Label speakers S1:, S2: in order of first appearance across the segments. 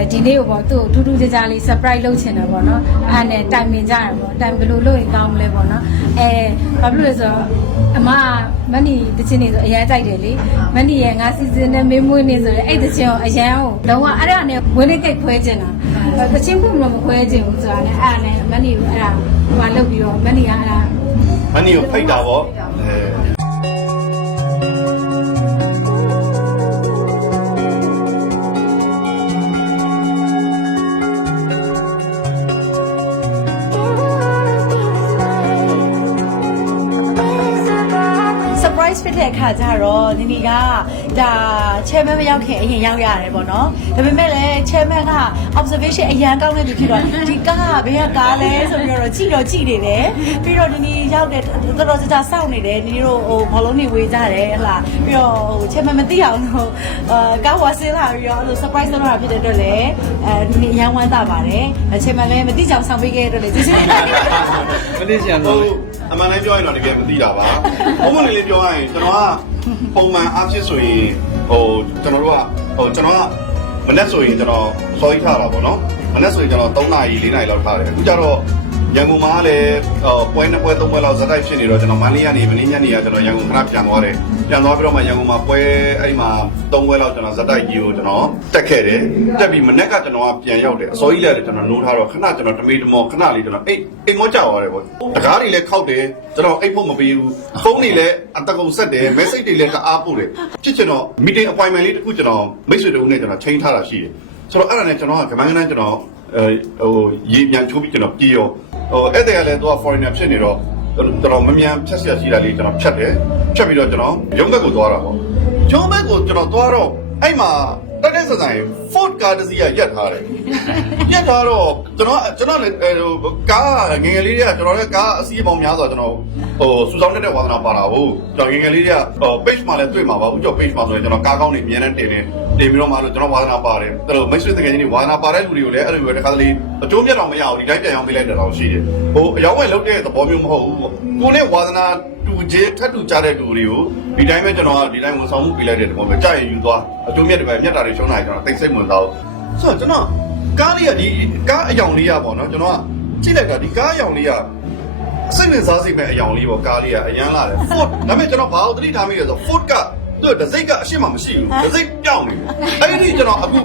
S1: အဲဒီနေ့ကိုပေါ့သူ့ကိုထူးထူးခြားခြားလေး surprise လုပ်ချင်တယ်ပေါ့နော်အဲ့ဒါနဲ့တိုင်ပင်ကြတယ်ပေါ့တိုင်ဘယ်လိုလုပ်ရင်ကောင်းမလဲပေါ့နော်အဲဘာဖြစ်လို့လဲဆိုတော့အမကမနီတချင်းနေဆိုအရန်ကြိုက်တယ်လေမနီရဲ့ငါစီစဉ်နဲ့မေးမွေးနေဆိုတော့အဲ့တချင်းကိုအရန်ကိုလုံးဝအဲ့ဒါနဲ့ဝင်းလေးကိတ်ခွဲချင်တာတချင်းဖို့မမခွဲချင်ဘူးဆိုတာနဲ့အဲ့ဒါနဲ့မနီကိုအဲ့ဒါဟိုကလုပ်ပြီးတော့မနီကအဲ့ဒါ
S2: မနီကိုဖိတ်တာပေါ့အဲ။
S3: တဲ့အခါကျတော့နီနီကဒါ chairman မရောက်ခင်အရင်ရောက်ရတယ်ပေါ့နော်။ဒါပေမဲ့လည်း chairman က observation အရန်ကောင်းတဲ့သူဖြစ်တော့ဒီကားကဘယ်ကကားလဲဆိုပြီးတော့ကြည့်တော့ကြည့်နေတယ်။ပြီးတော့နီနီရောက်တဲ့တော်တော်ကြာကြာစောင့်နေတယ်။နီနီတို့ဟိုဘောလုံးတွေဝေကြတယ်ဟလာ။ပြီးတော့ဟို chairman မသိအောင်လို့အာကားဝါစင်းလာပြီးတော့အဲ့လို surprise လုပ်တာဖြစ်တဲ့အတွက်လည်းအဲနီနီအရန်ဝမ်းသာပါတယ်။ chairman လည်းမသိကြအောင်ဆောင်ပေးခဲ့တဲ့အတွက်လည်းကျေးဇူးတင်ပါတယ်။
S4: မလေးရှား
S2: ဟို
S4: တော့
S2: အ မှန်တမ်းပြောရင်တော့တကယ်မသိတာပါဘုံမလေးလေးပြောရရင်ကျွန်တော်ကပုံမှန်အားဖြင့်ဆိုရင်ဟိုကျွန်တော်တို့ကဟိုကျွန်တော်ကမနေ့ဆိုရင်ကျွန်တော်စော်ကြီးထားတာပေါ့နော်မနေ့ဆိုရင်ကျွန်တော်3နာရီ4နာရီလောက်ထားတယ်အခုကျတော့ရန်ကုန်မှာလည်းဟိုပွဲနှစ်ပွဲသုံးပွဲလောက်ဇက်တိုက်ဖြစ်နေတော့ကျွန်တော်မန္တလေးကနေမင်းညနေကကျွန်တော်ရန်ကုန်ခဏပြန်သွားတယ် ပြန်သွားပြီးတော့မှရန်ကုန်မှာပွဲအဲ့ဒီမှာသုံးပွဲလောက်ကျွန်တော်ဇက်တိုက်ကြီးကိုကျွန်တော်တက်ခဲ့တယ်တက်ပြီးမနေ့ကကျွန်တော်ကပြန်ရောက်တယ်အစောကြီးလည်းကျွန်တော်နိုးထားတော့ခဏကျွန်တော်တမေတမောခဏလေးကျွန်တော်အိတ်အိမ်မောကြောက်သွားတယ်ပေါ့တကားတွေလည်းခောက်တယ်ကျွန်တော်အိတ်ဖို့မပေးဘူးဖုန်းတွေလည်းအတကုံဆက်တယ် message တွေလည်းတအားပို့တယ်ဖြစ်ကျွန်တော် meeting appointment လေးတစ်ခုကျွန်တော်မိတ်ဆွေတို့နဲ့ကျွန်တော်ချိန်ထားတာရှိတယ်ဆိုတော့အဲ့ဒါနဲ့ကျွန်တော်ကကမန်းကန်းကျွန်တော်အဲဟိုရေမြန်ချိုးပြီးကျွန်တော်ပြေးရောဟိုအဲ့တဲ့ကလည်းသူက foreigner ဖြစ်နေတော့ ကျွန်တော်မမြန်ဖြတ်ဆက်ရှိတာလေးကျွန်တော်ဖြတ်တယ်ဖြတ်ပြီးတော့ကျွန်တော်ရုံးဘက်ကိုသွားတာပေါ့ရုံးဘက်ကိုကျွန်တော်သွားတော့အဲ့မှာ တက်တဲ့ဆိုင် Ford car တစ်စီးကရက်ထားတယ်ပြတ်သွားတော့ကျွန်တော်ကျွန်တော်လည်းအဲဟိုကားငယ်ငယ်လေးတွေကကျွန်တော်လည်းကားအစီအပေါင်းများစွာကျွန်တော်ဟိုစူဆောင်းတက်တဲ့ဝါသနာပါတာဟုတ်ကျွန်တော်ငယ်ငယ်လေးတွေကဟို page မှာလည်းတွေ့မှာပါဦးကျော် page မှာဆိုရင်ကျွန်တော်ကားကောင်းနေအများနဲ့တင်နေတင်ပြီးတော့မှလို့ကျွန်တော်ဝါသနာပါတယ်အဲ့လိုမိတ်ဆွေတကယ်ချင်းတွေဝါသနာပါတဲ့လူတွေကိုလည်းအဲ့လိုပဲတစ်ခါတလေအကျိုးမြတ်တော့မရဘူးဒီတိုင်းပြန်ရောက်ပေးလိုက်တဲ့တော့ရှိတယ်ဟိုအယောင်းဝယ်လုပ်တဲ့သဘောမျိုးမဟုတ်ဘူးကိုနဲ့ဝါသနာ တူချေထပ်တူကြတဲ့လူတွေကိုဒီတိုင်းပဲကျွန်တော်ကဒီတိုင်းဝန်ဆောင်မှုပေးလိုက်တဲ့တဘောပဲကြာရင်ယူသွားအကျိုးမြတ်တွေပဲမြတ်တာတွေရှုံးနိုင်ကျွန်တော်သိစိတ်ဝင်စားဘူးဆိုတော့ကျွန်တော်ကားလေးကဒီကားအယောင်လေးရပေါ့နော်ကျွန်တော်ကကြည့်လိုက်တာဒီကားအယောင်လေးကစိတ်ဝင်စားစေမဲ့အယောင်လေးပေါ့ကားလေးကအရန်လာတယ် Ford ဒါပေမဲ့ကျွန်တော်ဘာလို့သတိထားမိလဲဆိုတော့ Ford ကသူ့ဒစိတ်ကအရှိမမရှိဘူးဒစိတ်ပြောင်းနေတယ်အဲ့ဒီကျွန်တော်အခု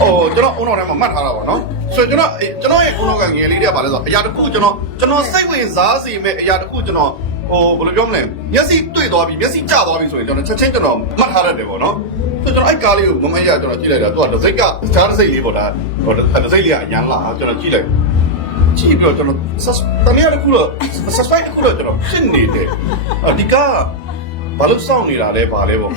S2: ဟိုကျွန်တော်အုံတော်ထဲမှာမှတ်ထားတာပေါ့နော်ဆိုတော့ကျွန်တော်ကျွန်တော်ရဲ့အုံတော်ကငယ်လေးတွေကဘာလဲဆိုတော့အရာတစ်ခုကျွန်တော်ကျွန်တော်စိတ်ဝင်စားစေမဲ့အရာတစ်ခုကျွန်တော် ဟိုဘယ်လိုပြောမလဲမျက်စိတွေ့သွားပြီမျက်စိကျသွားပြီဆိုရင်ကျွန်တော်ချက်ချင်းကျွန်တော်မှတ်ထားရတယ်ပေါ့နော်ဆိုတော့ကျွန်တော်အဲ့ကားလေးကိုမမရကျွန်တော်ကြည့်လိုက်တာသူကဒစိတ်ကတခြားဒစိတ်လေးပေါ့ဒါဟိုဒစိတ်လေးကအရန်လာကျွန်တော်ကြည့်လိုက်ကြည့်ပြီးတော့ကျွန်တော် sus- တမရတစ်ခုတော့ suspect တစ်ခုတော့ကျွန်တော်ဖြစ်နေတယ်အဒီကဘာလို့စောင့်နေတာလဲဘာလဲပေါ့ဒါ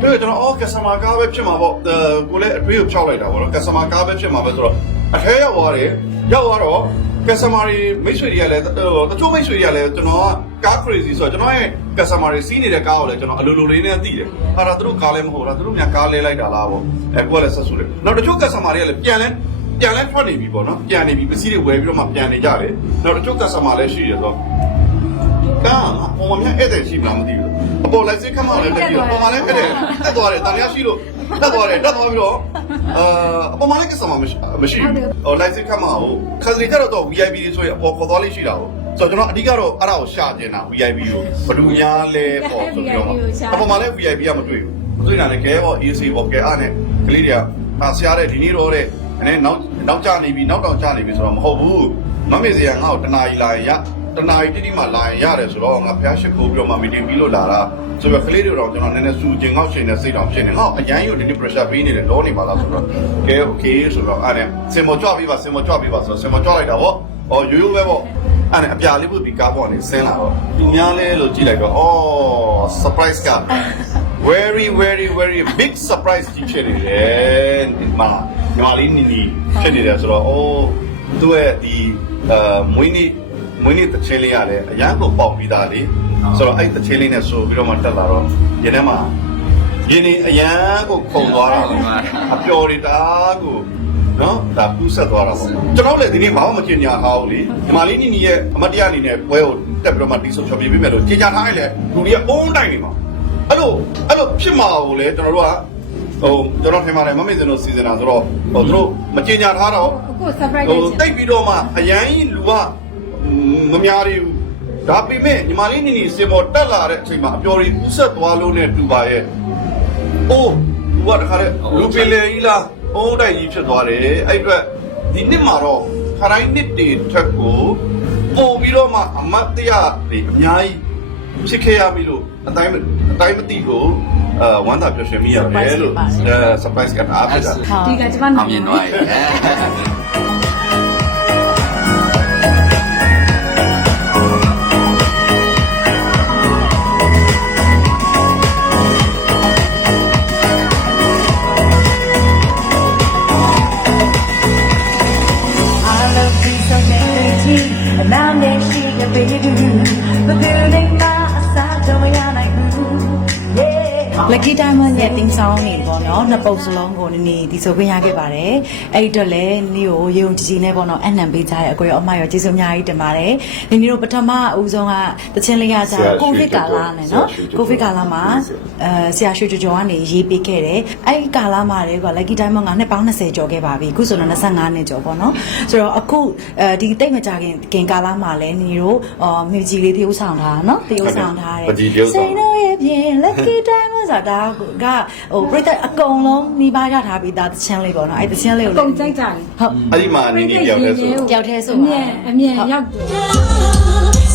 S2: ပေမဲ့ကျွန်တော်အော် customer ကားပဲဖြစ်မှာပေါ့အဲကိုလည်းအတွေးကိုဖြောက်လိုက်တာပေါ့နော် customer ကားပဲဖြစ်မှာပဲဆိုတော့အထဲရောက်သွားတယ်ရောက်သွားတော့ customer တွေမိတ်ဆွေတွေကလည်းဟိုတချို့မိတ်ဆွေတွေကလည်းကျွန်တော်ကကား crazy ဆိုတော့ကျွန်တော်ရဲ့ customer တွေစီးနေတဲ့ကားကိုလည်းကျွန်တော်အလိုလိုလေးနဲ့သိတယ်ဟာဒါသူတို့ကားလည်းမဟုတ်လားသူတို့များကားလဲလိုက်တာလားပေါ့အဲကိုကလည်းဆက်ဆူတယ်နောက်တချို့ customer တွေကလည်းပြန်လဲပြန်လဲထွက်နေပြီပေါ့နော်ပြန်နေပြီပစ္စည်းတွေဝယ်ပြီးတော့မှပြန်နေကြတယ်နောက်တချို့ customer လည်းရှိရဆိုတော့ကားအပေါ်မှာအဲ့တဲ့ရှိမလားမသိဘူးအပေါ်လိုက်စိတ်ခမလည်းတက်ပြီးတော့အပေါ်မှာလည်းအဲ့တဲ့တက်သွားတယ်တန်ရရှိလို့တက်သွားတယ်တက်သွားပြီးတော့ အာအပေါ်မှာလည်း customer မရှိမရှိဘူးဟိုလိုက်စိတ်ခမဟိုခက်စရီကြတော့ VIP တွေဆိုရင်အပေါ်ခေါ်သွားလေးရှိတာဟုတ်ဆိုတော့ကျွန်တော်အဓိကတော့အဲ့ဒါကိုရှာကျင်တာ VIP ကိုဘယ်သူများလဲပေါ့ဆိုပြီးတော့အပေါ်မှာလည်း VIP ကမတွေ့ဘူးမတွေ့တာလည်းကဲပေါ့ AC ပေါ့ကဲအားနဲ့ကလေးတွေကအာဆရာတဲ့ဒီနေ့တော့တဲ့အဲ့နောက်နောက်ကျနေပြီနောက်တောင်ကျနေပြီဆိုတော့မဟုတ်ဘူးမမေစရာငါ့ကိုတနာရီလာရင်ရ တနာရီတိတိမှလာရင်ရတယ်ဆိုတော့ငါဖျားရှိခိုးပြီးတော့မှမီတင်ပြီးလို့လာတာဆိုတော့ကလေးတွေတော့ကျွန်တော်နည်းနည်းစူကျင်ငေါ့ရှင်နဲ့စိတ်တောင်ဖြစ်နေငေါ့အရန်ယူဒီနေ့ pressure ပေးနေတယ်တော့နေပါလားဆိုတော့ကဲ okay ဆိုတော့အဲ့နဲ့စင်မကြွပြီးပါစင်မကြွပြီးပါဆိုတော့စင်မကြွလိုက်တာပေါ့ဟောရိုးရိုးပဲပေါ့အဲ့နဲ့အပြာလေးပုတ်ဒီကားပေါ်နေဆင်းလာတော့သူများလဲလို့ကြည့်လိုက်တော့အော် surprise က very very very big surprise ကြီးဖြစ်နေတယ်ဒီမှာညီမလေးနီနီဖြစ်နေတယ်ဆိုတော့အိုးသူ့ရဲ့ဒီအာမွေးနေ့ မွေးနေ့တစ်ချင်းလေးရတယ်အရန်ကိုပေါက်ပြီးသားလေဆိုတော့အဲ့တစ်ချင်းလေးနဲ့ဆိုပြီးတော့မှတက်လာတော့ရင်းထဲမှာရင်းနေအရန်ကိုခုန်သွားတာပဲအပျော်တွေတာကိုနော်ဒါပူးဆက်သွားတာပေါ့ကျွန်တော်လည်းဒီနေ့ဘာမှမကြင်ညာထားဘူးလေညီမလေးနီနီရဲ့အမတ်တရားအနေနဲ့ပွဲကိုတက်ပြီးတော့မှတီးဆိုချော်ပြပေးမယ်လို့ကြင်ညာထားရင်လေလူတွေကအုံးတိုင်းနေမှာအဲ့လိုအဲ့လိုဖြစ်မှာကိုလေကျွန်တော်တို့ကဟိုကျွန်တော်ထင်ပါတယ်မမေ့စင်တို့စီစဉ်တာဆိုတော့ဟိုသူတို့မကြေညာထားတော့
S1: အခု surprise
S2: ဟို
S1: လုပ်ချင်
S2: တိတ်ပြီးတော့မှအရန်ကြီးလူက မများရဘူးဒါပေမဲ့ညီမလေးနေနေစင်ပေါ်တက်လာတဲ့အချိန်မှာအပျော်ရီကူးဆက်သွားလို့နဲ့တူပါရဲ့အိုးသူကတခါတည်းလူပင်လေကြီးလားအုံးတိုက်ကြီးဖြစ်သွားတယ်အဲ့အတွက်ဒီနှစ်မှာတော့ခရိုင်းနှစ်တွေထက်ကိုပို့ပြီးတော့မှအမတ်တရတွေအများကြီးဖြစ်ခဲ့ရပြီလို့အတိုင်းအတိုင်းမသိကိုအဲဝမ်းသာပျော်ရွှင်မိရတယ်လို့အဲ surprise ကတာဖြစ်တာ
S1: ဒီကကျမ
S4: အောင်မြင်သွား
S3: Lucky Diamond ရဲ့တင်းဆောင်နေပေါ့နော်နှစ်ပုတ်စလုံးကိုနည်းနည်းဒီဆိုခွင့်ရခဲ့ပါတယ်အဲ့ဒီတော့လည်းနည်းကိုယုံကြည်ကြည်နဲ့ပေါ့နော်အနံပေးကြတဲ့အကိုရောအမရောကျေးဇူးအများကြီးတင်ပါတယ်နည်းနည်းတို့ပထမအဦးဆုံးကတချင်းလေးရကြတော့ကိုဗစ်ကာလနဲ့နော်ကိုဗစ်ကာလမှာအဲဆရာရွှေကျော်ကျော်ကနေရေးပေးခဲ့တယ်အဲ့ဒီကာလမှာလေက Lucky Diamond ကနှစ်ပေါင်း20ကျော်ခဲ့ပါပြီအခုဆိုတော့25နှစ်ကျော်ပေါ့နော်ဆိုတော့အခုအဲဒီတိတ်မကြခင်ခင်ကာလမှာလည်းနည်းတို့အော်မြူကြီးလေးတရုပ်ဆောင်ထားနော်တရုပ်ဆောင်ထားတယ်
S2: ပကြီးတရုပ်ဆောင်
S3: စိတ် တို့ရဲ့ပြင် Lucky Diamond ဆိုတာကဟိုပြိတ္တအကုန်လုံးနှီးပါရထားပြီးသားတချင်းလေးပေါ့နော်အဲ့တချင်းလေးကို
S1: အကုန်ကြိုက်ကြတယ်
S3: ဟုတ်
S2: အဲ့ဒီမှာနေနေပြောက်လဲဆို
S3: ကြောက်သေးဆို
S1: အ
S3: ပါ
S1: မြင်အမြင်ရောက်တယ်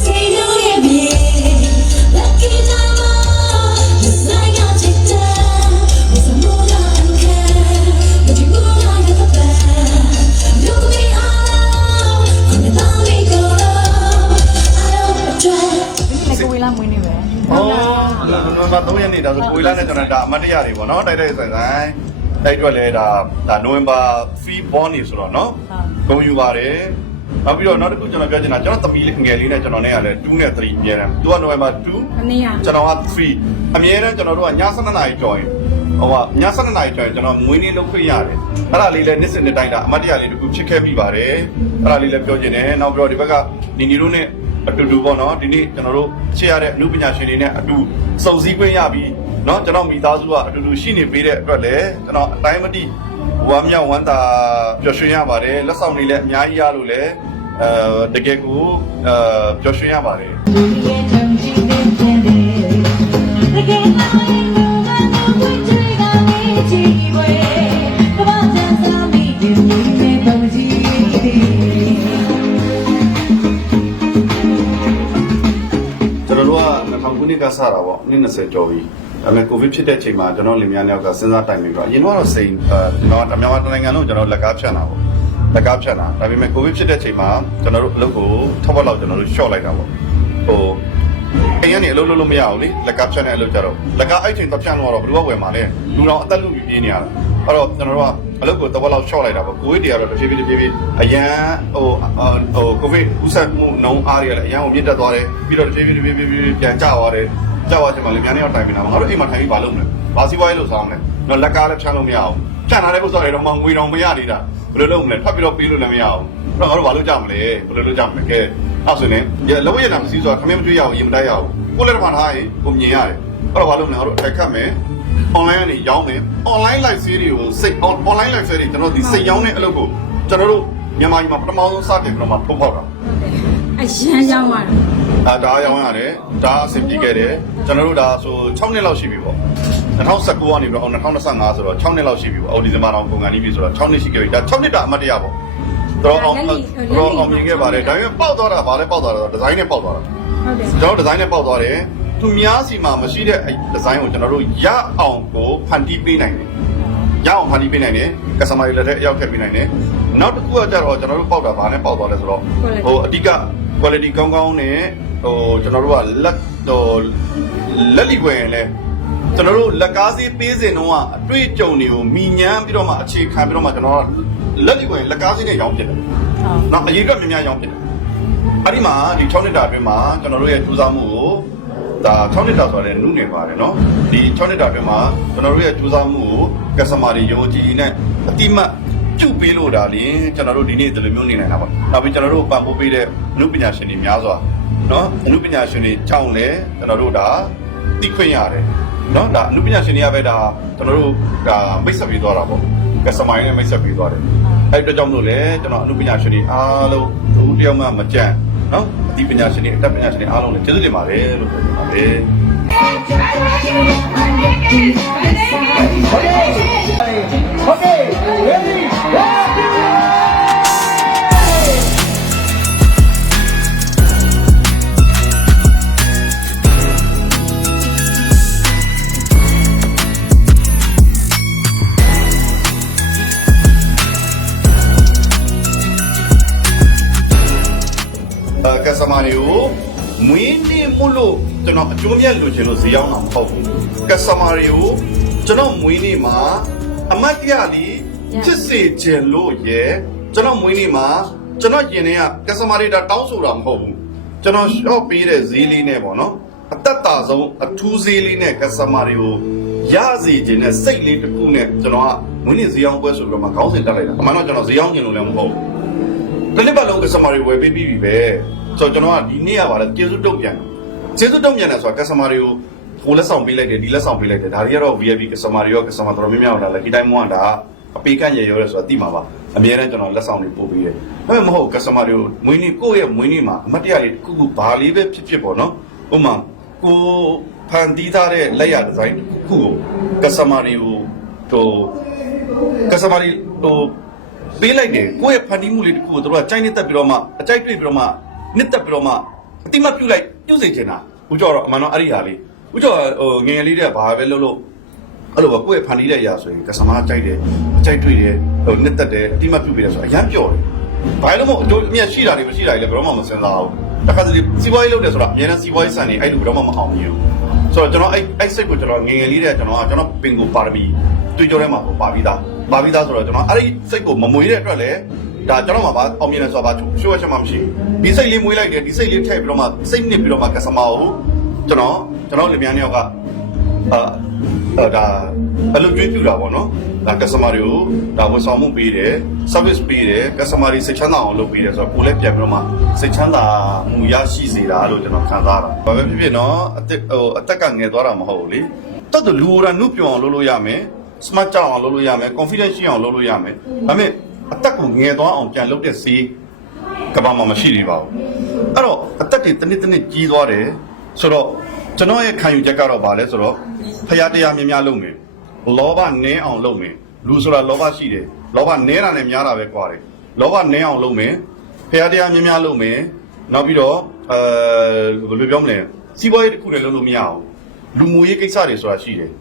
S5: Say no, yeah, yeah. Lucky diamond,
S3: နေ
S2: ဒါဆိုကိုလာနဲ့ကျွန်တော်ဒါအမတ်တရတွေပေါ့နော်တိုက်တိုက်ဆိုင်ဆိုင်တိုက်တွက်လဲဒါဒါနိုဝင်ဘာ3 born နေဆိုတော့နော်ဂုံယူပါတယ်နောက်ပြီးတော့နောက်တစ်ခုကျွန်တော်ပြောချင်တာကျွန်တော်သမီးလေးငယ်လေးနဲ့ကျွန်တော်နဲ့ကလည်း2နဲ့3အမြဲတမ်းသူကနိုဝင်ဘာ2
S1: အနည်းရ
S2: ကျွန်တော်က3အမြဲတမ်းကျွန်တော်တို့ကည7နာရီကြော်ရင်ဟိုကည7နာရီကြော်ရင်ကျွန်တော်မွေးနေ့လုပ်ခွင့်ရတယ်အဲ့ဒါလေးလည်းနေ့စဉ်နေ့တိုင်းဒါအမတ်တရလေးတခုဖြစ်ခဲ့ပြီးပါတယ်အဲ့ဒါလေးလည်းပြောချင်တယ်နောက်ပြီးတော့ဒီဘက်ကနီနီတို့နဲ့ အတူတူပေါ့နော်ဒီနေ့ကျွန်တော်တို့ချစ်ရတဲ့အမှုပညာရှင်တွေနဲ့အတူစုံစည်းခွင့်ရပြီเนาะကျွန်တော်မိသားစုကအတူတူရှိနေပေးတဲ့အတွက်လည်းကျွန်တော်အတိုင်းမတိဝမ်းမြောက်ဝမ်းသာပျော်ရွှင်ရပါတယ်လက်ဆောင်တွေလည်းအများကြီးရလို့လည်းအဲတကယ်ကိုအဲပျော်ရွှင်ရပါတယ် ကျွန် တော်တို့က2000ခုနှစ်ကစတာပေါ့နှစ်20ကျော်ပြီဒါပေမဲ့ကိုဗစ်ဖြစ်တဲ့အချိန်မှာကျွန်တော်လင်မယားနှစ်ယောက်ကစဉ်းစားတိုင်ပင်ပြီးတော့အရင်ကတော့စိန်အဲကျွန်တော်မြန်မာနိုင်ငံလုံးကျွန်တော်လက်ကားဖြတ်တာပေါ့လက်ကားဖြတ်တာဒါပေမဲ့ကိုဗစ်ဖြစ်တဲ့အချိန်မှာကျွန်တော်တို့အလုပ်ကိုထောက်ပတ်လောက်ကျွန်တော်တို့ short လိုက်တာပေါ့ဟိုအရင်ကနေအလုပ်လုပ်လို့မရဘူးလေလက်ကားဖြတ်နေအလုပ်ကြတော့လက်ကားအဲ့ချိန်တော့ဖြတ်လို့တော့ဘယ်လိုဝယ်မှာလဲလူတော်အသက်လူပြီးပြေးနေရတာ အဲ့တော့ကျွန်တော်တို့ကအလုပ်ကိုတစ်ပတ်လောက် short လိုက်တာပေါ့ကိုဗစ်တွေကတော့တစ်ဖြည်းဖြည်းတစ်ဖြည်းဖြည်းအရန်ဟိုဟိုကိုဗစ်ဥဆက်မှုနှုံအားတွေကလည်းအရန်ကိုမြင့်တက်သွားတယ်ပြီးတော့တစ်ဖြည်းဖြည်းတစ်ဖြည်းဖြည်းပြန်ကျသွားတယ်ကြောက်ရချင်မှလည်းများနေတော့တိုင်ပင်တာပါငါတို့အိမ်မှာထိုင်ပြီးမလုပ်နဲ့ဘာစီဝိုင်းလို့ဆောင်းလဲတော့လက်ကားလည်းဖြန်းလို့မရအောင်ဖြန်းထားတဲ့ပုစတွေတော့မှငွေတော်မရနေတာဘယ်လိုလုပ်မလဲဖတ်ပြီးတော့ပြီးလို့လည်းမရအောင်အဲ့တော့ငါတို့ဘာလုပ်ကြမလဲဘယ်လိုလုပ်ကြမလဲကဲအောက်ဆိုရင်ရလောရတာမစီဆိုတာခမင်းမတွေ့ရအောင်ရင်မတိုက်ရအောင်ကိုလည်းတစ်ခါထားရင်ကိုမြင်ရတယ်အဲ့တော့ဘာလုပ်လဲငါတို့အထိုက်ခတ်မယ် online ကနေရောင်းမယ် online live series တွေကိုစိတ် online live series ကျွန်တော်ဒီစိတ်ရောင်းတဲ့အလုပ်ကိုကျွန်တော်တို့မြန်မာပြည်မှာပထမဆုံးစတင်ပြီးတော့မှထုံးဖောက်တာ
S1: အရန်ရောက်သွားတယ်
S2: ဒါဒါရောင်းရတယ်ဒါအဆင်ပြေခဲ့တယ်ကျွန်တော်တို့ဒါဆို6နှစ်လောက်ရှိပြီပေါ့2019ကနေပြီးတော့2025ဆိုတော့6နှစ်လောက်ရှိပြီပေါ့အော်ဒီဇင်ဘာတော့ကုန်ကန်ပြီးပြီဆိုတော့6နှစ်ရှိခဲ့ပြီဒါ6နှစ်တာအမှတ်တရပေါ့တော့အောင်တော့အောင်မြင်ခဲ့ပါတယ်ဒါပေမဲ့ပေါက်သွားတာဗာလဲပေါက်သွားတာဒီဇိုင်းနဲ့ပေါက်သွားတာ
S1: ဟုတ်တယ်
S2: ကျွန်တော်ဒီဇိုင်းနဲ့ပေါက်သွားတယ် သူများစီမှာမရှိတဲ့ဒီဇိုင်းကိုကျွန်တော်တို့ရအောင်ကိုဖန်တီးပေးနိုင်တယ်ရအောင်ဖန်တီးပေးနိုင်တယ် customer တွေလက်ထက်ရောက်ထည့်ပေးနိုင်တယ်နောက်တစ်ခုကကြတော့ကျွန်တော်တို့ပေါက်တာဗာနဲ့ပေါက်သွားလဲဆိုတော့ဟိုအဓိက quality ကောင်းကောင်းနဲ့ဟိုကျွန်တော်တို့ကလက်ဟိုလက်လီွယ်ရင်လဲကျွန်တော်တို့လက်ကားစီးပေးစဉ်တော့အတွေ့အကြုံတွေကိုမိညမ်းပြီးတော့မှအခြေခံပြီးတော့မှကျွန်တော်ကလက်လီွယ်လက်ကားစီးနဲ့ရောင်းပြတယ်
S3: ဟုတ်။
S2: နောက်အရေးအတွက်များများရောင်းဖြစ်တယ်။အဲ့ဒီမှာဒီ6နှစ်တာအတွင်းမှာကျွန်တော်တို့ရဲ့ကြိုးစားမှုကို ဒါ6နှစ်တာဆိုတဲ့နုနေပါတယ်နော်။ဒီ6နှစ်တာအတွင်းမှာကျွန်တော်တို့ရဲ့ကြိုးစားမှုကို customer တွေယုံကြည်နဲ့အတိမတ်ပြုတ်ပေးလို့ဒါလင်းကျွန်တော်တို့ဒီနေ့ဒီလိုမျိုးနေနိုင်တာပေါ့။နောက်ပြီးကျွန်တော်တို့ပံ့ပိုးပေးတဲ့အမှုပညာရှင်တွေများစွာနော်အမှုပညာရှင်တွေကြောင့်လည်းကျွန်တော်တို့ဒါသိခွင့်ရတယ်။နော်ဒါအမှုပညာရှင်တွေကပဲဒါကျွန်တော်တို့ဒါမိတ်ဆက်ပြီးသွားတာပေါ့ကစမိုင်းနဲ့မိတ်ဆက်ပြီးသွားတယ်အဲ့အတွက်ကြောင့်မို့လဲကျွန်တော်အမှုပညာရှင်တွေအားလုံးဘူးတယောက်မှမကြမ်း နော်အဒီပညာရှင်တွေအတတ်ပညာရှင်တွေအားလုံးလည်းကျေးဇူးတင်ပါတယ်လို့ပြောချင်ပါတယ်အဲ တမာတွေကိုမွေးနေ့မှုလို့ကျွန်တော်အကျိုးမြတ်လိုချင်လို့ဈေးရောက်တာမဟုတ်ဘူးကစတမာတွေကိုကျွန်တော်မွေးနေ့မှာအမတ်တရလေးချစ်စေခြင်းလို့ရဲကျွန်တော်မွေးနေ့မှာကျွန်တော်ယင်တွေကကစတမာတွေဒါတောင်းဆိုတာမဟုတ်ဘူးကျွန်တော် shop ပေးတဲ့ဈေးလေးနဲ့ပေါ့နော်အသက်တာဆုံးအထူးဈေးလေးနဲ့ကစတမာတွေကိုရစေခြင်းနဲ့စိတ်လေးတစ်ခုနဲ့ကျွန်တော်ကမွေးနေ့ဈေးရောက်ပွဲဆိုပြီးတော့မှခေါင်းစဉ်တက်လိုက်တာအမှန်တော့ကျွန်တော်ဈေးရောက်ခြင်းလို့လည်းမဟုတ်ဘူးတစ်နှစ်ပတ်လုံးကစတမာတွေဝယ်ပေးပြီးပြီပဲ ဆိုတော့ကျွန်တော်ကဒီနေ့ရပါလဲကျေးဇူးတုံ့ပြန်ကျေးဇူးတုံ့ပြန်တယ်ဆိုတာကစတမာတွေကိုဟိုလက်ဆောင်ပေးလိုက်တယ်ဒီလက်ဆောင်ပေးလိုက်တယ်ဒါတွေကတော့ VIP ကစတမာတွေရောကစတမာတော်တော်များများလာလက်ဒီတိုင်းမွန်တာအပေကန့်ရရောလဲဆိုတာသိမှာပါအများနဲ့ကျွန်တော်လက်ဆောင်တွေပို့ပေးတယ်ဒါပေမဲ့မဟုတ်ကစတမာတွေကိုမွေးနေ့ကိုယ့်ရဲ့မွေးနေ့မှာအမတ်တရတွေတစ်ခုခုဘာလေးပဲဖြစ်ဖြစ်ပေါ့နော်ဥပမာကိုဖန်တီးထားတဲ့လက်ရဒီဇိုင်းတစ်ခုကိုကစတမာတွေကိုဟိုကစတမာတွေဟိုပေးလိုက်တယ်ကိုယ့်ရဲ့ဖန်တီးမှုလေးတစ်ခုကိုတို့ကကြိုက်နေတက်ပြီးတော့မှအကြိုက်တွေ့ပြီးတော့မှ နှစ်တက်ပြီးတော့မှအတိမပြုတ်လိုက်ပြုတ်စေချင်တာဦးကျော်တော့အမှန်တော့အဲ့ဒီဟာလေးဦးကျော်ဟိုငယ်ငယ်လေးတည်းကဘာပဲလုပ်လို့အဲ့လိုပဲကိုယ့်ရဲ့ဖန်တီးတဲ့အရာဆိုရင်ကစတမာကြိုက်တယ်အကြိုက်တွေ့တယ်ဟိုနှစ်တက်တယ်အတိမပြုတ်ပြီးတယ်ဆိုတော့အရန်ပျော်တယ်ဘာလို့မို့အကျိုးအမြတ်ရှိတာတွေမရှိတာတွေလည်းဘယ်တော့မှမစင်စားဘူးတခါတလေစီးပွားရေးလုပ်တယ်ဆိုတာအများနဲ့စီးပွားရေးဆန်နေအဲ့လိုဘယ်တော့မှမအောင်မြင်ဘူးဆိုတော့ကျွန်တော်အဲ့အဲ့စိတ်ကိုကျွန်တော်ငယ်ငယ်လေးတည်းကကျွန်တော်ကကျွန်တော်ပင်ကိုပါရမီတွေ့ကြထဲမှာပါပြီးသားပါပြီးသားဆိုတော့ကျွန်တော်အဲ့ဒီစိတ်ကိုမမွေတဲ့အတွက်လည်း ဒါကျွန်တော်မှပါအောင်မြင်တယ်ဆိုတာပါရှိုးရချက်မှမရှိဘူးဒီစိတ်လေးမွေးလိုက်တယ်ဒီစိတ်လေးထည့်ပြီးတော့မှစိတ်နစ်ပြီးတော့မှကစတမာကိုကျွန်တော်ကျွန်တော်လင်မယားနှစ်ယောက်ကအာအာဒါအဲ့လိုကြွေးပြူတာပေါ့နော်ဒါကစတမာတွေကိုဒါဝန်ဆောင်မှုပေးတယ် service ပေးတယ်ကစတမာတွေစိတ်ချမ်းသာအောင်လုပ်ပေးတယ်ဆိုတော့ကိုယ်လည်းပြန်ပြီးတော့မှစိတ်ချမ်းသာမှုရရှိစေတာလို့ကျွန်တော်ခံစားတာဘာပဲဖြစ်ဖြစ်နော်အသက်ဟိုအသက်ကငယ်သွားတာမဟုတ်ဘူးလေတော်တော်လူရနုပြောင်းအောင်လုပ်လို့ရမယ် smart ကြောင်အောင်လုပ်လို့ရမယ် confidence ရှိအောင်လုပ်လို့ရမယ်ဒါပေမဲ့ အသက်ကိုငယ်သွားအောင်ပြန်လုပ်တဲ့ဈေးကဘာမှမရှိသေးပါဘူးအဲ့တော့အသက်တွေတစ်နှစ်တစ်နှစ်ကြီးသွားတယ်ဆိုတော့ကျွန်တော်ရဲ့ခံယူချက်ကတော့ဗာလဲဆိုတော့ဖရာတရားများများလုပ်မယ်လောဘနည်းအောင်လုပ်မယ်လူဆိုတာလောဘရှိတယ်လောဘနည်းတာနဲ့များတာပဲကွာတယ်လောဘနည်းအောင်လုပ်မယ်ဖရာတရားများများလုပ်မယ်နောက်ပြီးတော့အဲဘယ်လိုပြောမလဲစီးပွားရေးတစ်ခုလည်းလုပ်လို့မရအောင်လူမှုရေးကိစ္စတွေဆိုတာရှိတယ်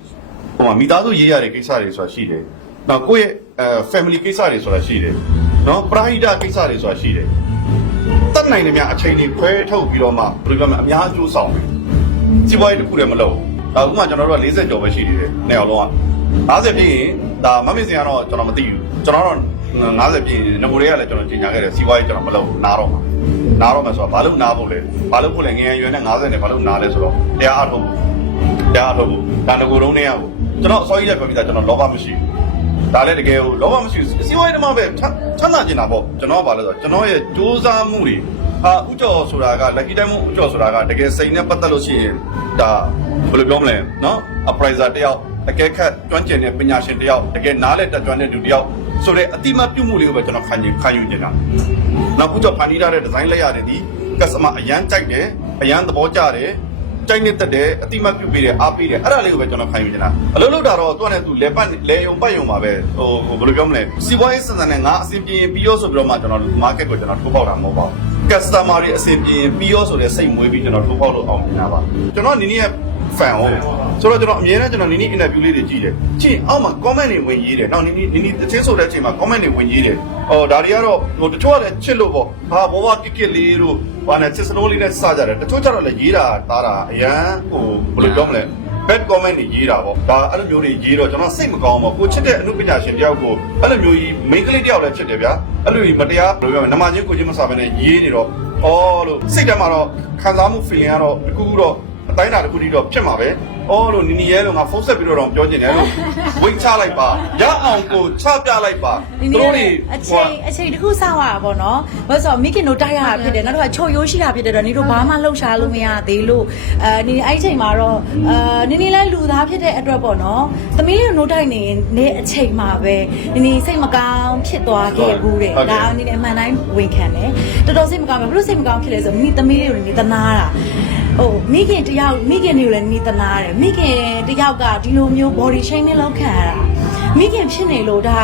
S2: ဟိုမှာမိသားစုရေးရတဲ့ကိစ္စတွေဆိုတာရှိတယ်။ နောက်ကိုယ့်ရဲ့အဲ family ကိစ္စတွေဆိုတာရှိတယ်။နော်ပရာဟိတကိစ္စတွေဆိုတာရှိတယ်။တတ်နိုင်တယ်များအချိန်တွေခွဲထုတ်ပြီးတော့မှဘယ်လိုပြောမလဲအများအကျိုးဆောင်တယ်။စီးပွားရေးတစ်ခုလည်းမလုပ်ဘူး။ဒါဥပမာကျွန်တော်တို့က40ကျော်ပဲရှိသေးတယ်။နှစ်ယောက်လုံးက50ပြည့်ရင်ဒါမမေ့စင်ကတော့ကျွန်တော်မသိဘူး။ကျွန်တော်တော့50ပြည့်ရင်ငကိုတွေကလည်းကျွန်တော်ကြီးညာခဲ့တယ်စီးပွားရေးကျွန်တော်မလုပ်ဘူးနားတော့မှာ။နားတော့မှာဆိုတော့ဘာလို့နားဖို့လဲ။ဘာလို့ဖို့လဲငယ်ရွယ်နဲ့50နဲ့ဘာလို့နားလဲဆိုတော့တရားအားထုတ်ဖို့တရားထုတ်ဖို့ဒါငကိုလုံးနဲ့ရဖို့ကျွန်တော်အစောကြီးလည်းပြောပြီးသားကျွန်တော်လောဘမရှိဘူး ဒါလည်းတကယ်ကိုလောဘမရှိဘူးစီဝိုင်းတမပဲချမ်းသာကျင်တာပေါ့ကျွန်တော်ကဘာလဲဆိုတော့ကျွန်တော်ရဲ့စူးစမ်းမှုတွေဟာဥကြော်ဆိုတာက lucky time ဥကြော်ဆိုတာကတကယ်စိတ်နဲ့ပတ်သက်လို့ရှိရင်ဒါဘယ်လိုပြောမလဲနော် appraiser တယောက်တကယ်ခက်ကျွမ်းကျင်တဲ့ပညာရှင်တယောက်တကယ်နားလည်တတ်ကျွမ်းတဲ့လူတယောက်ဆိုတော့အတိမပြုမှုလေးကိုပဲကျွန်တော်ခံယူခံယူနေတာနောက်ဥကြော်ဖန်တီးထားတဲ့ဒီဇိုင်းလက်ရတယ်ဒီ customer အရန်ကြိုက်တယ်အရန်သဘောကျတယ် တိုက်နေတက်တယ်အတိမတ်ပြုတ်ပေးတယ်အားပေးတယ်အဲ့ဒါလေးကိုပဲကျွန်တော်ခံယူနေတာအလုပ်လုပ်တာတော့သူကလည်းသူလေပတ်လေယုံပတ်ယုံပါပဲဟိုဟိုဘယ်လိုပြောမလဲစီးပွားရေးစံစံနဲ့ငါအဆင်ပြေရင်ပြီးရောဆိုပြီးတော့မှကျွန်တော် market ကိုကျွန်တော်ထိုးပေါက်တာမဟုတ်ပါဘူး customer တွေအဆင်ပြေရင်ပြီးရောဆိုတဲ့စိတ်မွေးပြီးကျွန်တော်ထိုးပေါက်လို့အောင်မြင်တာပါကျွန်တော်နီနီရဲ့ fan ဟုတ်ဆိုတော့ကျွန်တော်အမြဲတမ်းကျွန်တော်နီနီ interview လေးတွေကြည့်တယ်ကြည့်အောက်မှာ comment တွေဝင်ရေးတယ်နောက်နီနီနီနီတစ်ချင်းဆိုတဲ့အချိန်မှာ comment တွေဝင်ရေးတယ်ဟောဒါတွေကတော့ဟိုတချို့ကလည်းချစ်လို့ပေါ့ဟာဘောဘကစ်ကစ်လေးတို့ဘာနဲ့ချစ်စနိုးလေးနဲ့စကြတယ်တချို့ကျတော့လည်းရေးတာတားတာအရန်ဟိုဘယ်လိုပြောမလဲ bad comment တွေရေးတာပေါ့ဒါအဲ့လိုမျိုးတွေရေးတော့ကျွန်တော်စိတ်မကောင်းပါဘူးကိုချစ်တဲ့အမှုပညာရှင်တယောက်ကိုအဲ့လိုမျိုးကြီး main ကလေးတယောက်လည်းချစ်တယ်ဗျာအဲ့လိုကြီးမတရားဘယ်လိုပြောမလဲနမချင်းကိုချင်းမစားဘဲနဲ့ရေးနေတော့အော်လို့စိတ်ထဲမှာတော့ခံစားမှု feeling ကတော့တကူကူတော့အ တိုင်းတာတစ်ခုတည်းတော့ဖြစ်မှာပဲအော်လို့နီနီရဲလို့ငါဖုန်းဆက်ပြီးတော့တော့ပြောချင်တယ်လို့ဝိတ်ချလိုက်ပါရအောင်ကိုချပြလိုက်ပါ
S3: ဒီ
S2: သူ
S3: နေ့
S2: တို့တွေ
S3: အချိန်အချိန်တစ်ခုစောင့်ရတာပေါ့နော်ဘာလို့ဆိုတော့မိခင်တို့တိုက်ရတာဖြစ်တယ်နောက်တော့ချုပ်ရိုးရှိတာဖြစ်တယ်တော့နေတို့ဘာမှလှုပ်ရှားလို့မရသေးလို့အဲနေအဲ့ဒီအချိန်မှာတော့အာနေနေလဲလူသားဖြစ်တဲ့အတွက်ပေါ့နော်သမီးလေးကိုနိုးတိုက်နေနေအချိန်မှာပဲနေနေစိတ်မကောင်းဖြစ်သွားခဲ့ဘူးတဲ့ဒါနေနေအမှန်တိုင်းဝန်ခံတယ်တော်တော်စိတ်မကောင်းဘူးဘလို့စိတ်မကောင်းဖြစ်လဲဆိုမိသမီးလေးကိုနေတနာတာ ဟိုမိခင်တယောက်မိခင်တွေကိုလည်းနီးတနာတယ်မိခင်တယောက်ကဒီလိုမျိုး body shaming လောက်ခံရတာမိခင်ဖြစ်နေလို့ဒါ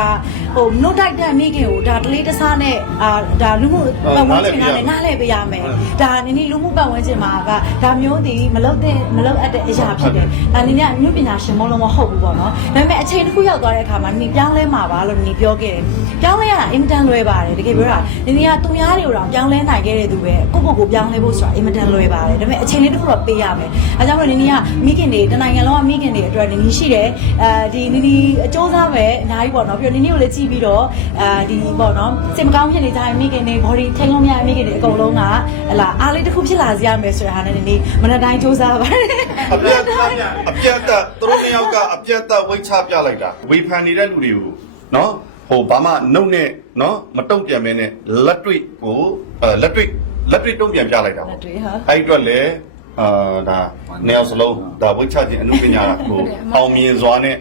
S3: ဟို no တိုက်တဲ့မိခင်ကိုဒါတလေးတစားနဲ့အာဒါလူမှုပတ်ဝန်းကျင်ကလည်းနားလည်ပေးရမယ်ဒါနည်းနည်းလူမှုပတ်ဝန်းကျင်မှာကဒါမျိုးဒီမလုပ်တဲ့မလုပ်အပ်တဲ့အရာဖြစ်တယ်ဒါနည်းနည်းမြို့ပညာရှင်မလုံးမဟုတ်ဘူးပေါ့နော်ဒါပေမဲ့အချိန်တစ်ခုရောက်သွားတဲ့အခါမှာနေပြောင်းလဲမှာပါလို့နေပြောခဲ့တယ်ပြောင်းလဲရတာအင်မတန်လွယ်ပါတယ်တကယ်ပြောတာနည်းနည်းကသူများတွေကိုတော့ပြောင်းလဲနိုင်ခဲ့တဲ့သူပဲကိုယ့်ကိုယ်ကိုပြောင်းလဲဖို့ဆိုတာအင်မတန်လွယ်ပါတယ်ဒါပေမဲ့အချိန်လေးတစ်ခုတော့ပေးရမယ်အဲကြောင့်မလို့နည်းနည်းကမိခင်တွေတနိုင်ငံလုံးကမိခင်တွေအတွက်နည်းနည်းရှိတယ်အဲဒီနည်းနည်းအကျိုးစားပဲအများကြီးပေါ့နော်ပြီးတော့နည်းနည်းကိုလည်းကြည့်ပြီးတော့အဲဒီပေါ့နော်စိတ်မကောင်းဖြစ်နေကြတဲ့မိခင်တွေ body ထိန်လို့မရတဲ့မိခင်တွေအကုန်လုံးကဟလာအားလေးတစ်ခုဖြစ်လာစေရမယ်ဆိုတဲ့ဟာနဲ့နည်းနည်းမနက်တိုင်းစူးစမ်းပါတယ်
S2: အပြတ်အပြတ်သက်သူတို့နှစ်ယောက်ကအပြတ်သက်ဝိတ်ချပြလိုက်တာဝေဖန်နေတဲ့လူတွေကိုနော်ဟိုဘာမှနှုတ်နဲ့နော်မတုံ့ပြန်မဲနဲ့လက်တွေ့ကိုအဲလက်တွေ့လက်တွေ့တုံ့ပြန်ပြလိုက်တာပေါ့
S3: လက်တွေ့ဟာ
S2: အဲ့ဒီအတွက်လည်း အာဒါနေအောင်စလုံးဒါဝိတ်ချခြင်းအမှုပညာကိုအောင်မြင်စွာနဲ့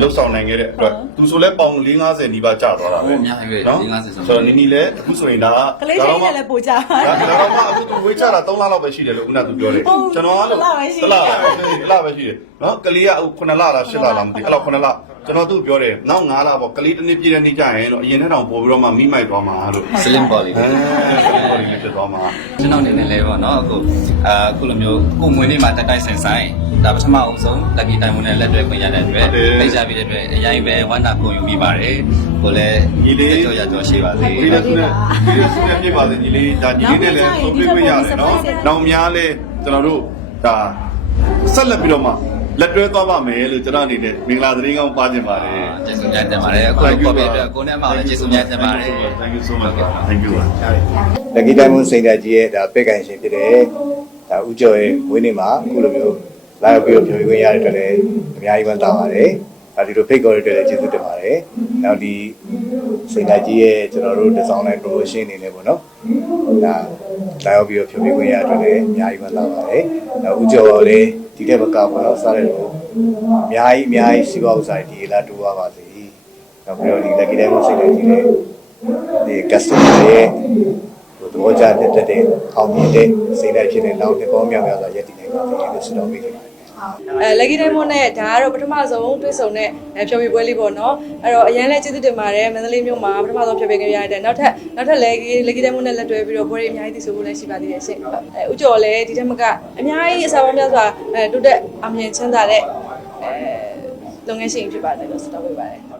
S2: လှုပ်ဆောင်နိုင်ခဲ့တဲ့အတွက်သူဆိုလဲပေါင်450နီးပါးကျသွားတာပဲ
S4: ဟုတ်အများကြီးပဲ
S2: နော်
S4: 450ဆို
S2: ဆိုတော့နီနီလည်းအခုဆိုရင်ဒါ
S3: ကလေးချင်းနဲ့လည်းပို့ကြပါ
S2: ဒါကတော့မှအခုသူဝေးချတာ3လလောက်ပဲရှိတယ်လို့ခုနကသူပြောတယ်
S3: ဟုတ်
S2: ကျွန်တော်ကလို့
S3: တစ်လပဲရှိတယ်
S2: တစ်လပဲတစ်လပဲရှိတယ်နော်ကလေးကအခု9လလား10လလားမသိဘူးအဲ့လောက်9လ ကျွန်တော်သူ့ပြောတယ်နောက်9လပေါ့ကလေးတစ်နှစ်ပြည့်တဲ့နေ့ကျရင်တော့အရင်ထက်တောင်ပို့ပြီးတော့မှမိမိုက်သွားမှာလို့
S4: slim body
S2: အဲပေါ်လေးဖြစ်သွားမှာ
S4: ကျွန်တော်အနေနဲ့လည်းပေါ့နော်အခုအာအခုလိုမျိုးကိုယ်မွေးနေ့မှာတက်တိုက်ဆိုင်ဆိုင်ဒါပထမအဆုံး lucky time နဲ့လက်တွဲခွင့်ရတဲ့အတွက်ဖိတ်ကြပြီးတဲ့အတွက်အရင်ပဲဝမ်းသာကုန်ယူမိပါတယ်ကိုလည်းကြောရကြောရှိပါစေ
S2: ဒီလက်စုနဲ့ဒီလက်စုနဲ့ပြပါစေညီလေးဒါညီလေးနဲ့လည်းဆုံးပြခွင့်ရတယ်နော်နောက်များလဲကျွန်တော်တို့ဒါဆက်လက်ပြီးတော့မှ လက်တွဲသွားပါမယ်လို့ကျွန်တော်အနေနဲ့မင်္ဂလာသတင်းကောင်းပါခြင်းပါတယ်
S4: ကျေးဇူးများတင်ပါတယ်အခုတော့ပေါ်ပြအတွက်ကိုနဲ့မှလည်းကျေးဇူးများတင်ပါတယ်
S2: Thank you so much thank you ပါ
S6: လက်ကီတိုင်းမွန်စိန်တက်ကြီးရဲ့ဒါပက်ကန်ရှင်ဖြစ်တယ်ဒါဥကျော်ရဲ့မွေးနေ့မှာအခုလိုမျိုးလာရောက်ပြီးတော့ပြောပြခွင့်ရတဲ့အတွက်လည်းအများကြီးဝမ်းသာပါတယ်ဒါဒီလိုဖိတ်ခေါ်ရတဲ့အတွက်လည်းကျေးဇူးတင်ပါတယ်နောက်ဒီစိန်တက်ကြီးရဲ့ကျွန်တော်တို့ဒီဇိုင်းနဲ့ promotion အနေနဲ့ပေါ့နော်ဒါလာရောက်ပြီးတော့ပြောပြခွင့်ရတဲ့အတွက်လည်းအများကြီးဝမ်းသာပါတယ်နောက်ဥကျော်လည်း ဒီတဲ့ဘက်ကပေါ့နော်စားရတော့အများကြီးအများကြီးစီးပွားဥစားဒီလာတူပါပါစေနောက်ပြီးတော့ဒီလက်ကီတိုင်းမွန်စိန်တက်ကြီးရဲ့ဒီ customer ရဲ့ဟိုသဘောကျတဲ့တက်တဲ့အောင်မြင်တဲ့စိတ်ဓာတ်ဖြစ်တဲ့နောက်တစ်ပေါင်းများများစွာရည်တည်နိုင်ပါစေလို့ဆုတောင်းပေးခဲ့ပါတယ်
S7: အဲ lucky diamond နဲ့ဒါကတော့ပထမဆုံးတွေ့ဆုံတဲ့အဲဖြော်ပြပွဲလေးပေါ့နော်အဲ့တော့အရင်လဲကျေးဇူးတင်ပါတယ်မန္တလေးမြို့မှာပထမဆုံးဖြော်ပြခဲ့ရတဲ့နောက်ထပ်နောက်ထပ် lucky lucky diamond နဲ့လက်တွဲပြီးတော့ပွဲတွေအများကြီးသိဆိုဖို့လည်းရှိပါသေးတယ်ရှင်အဲဥကျော်လည်းဒီထက်မကအများကြီးအစားပေါင်းများစွာအဲတိုးတက်အောင်မြင်ချမ်းသာတဲ့အဲလုပ်ငန်းရှင်ဖြစ်ပါတယ်လို့ဆုတောင်းပေးပါတယ်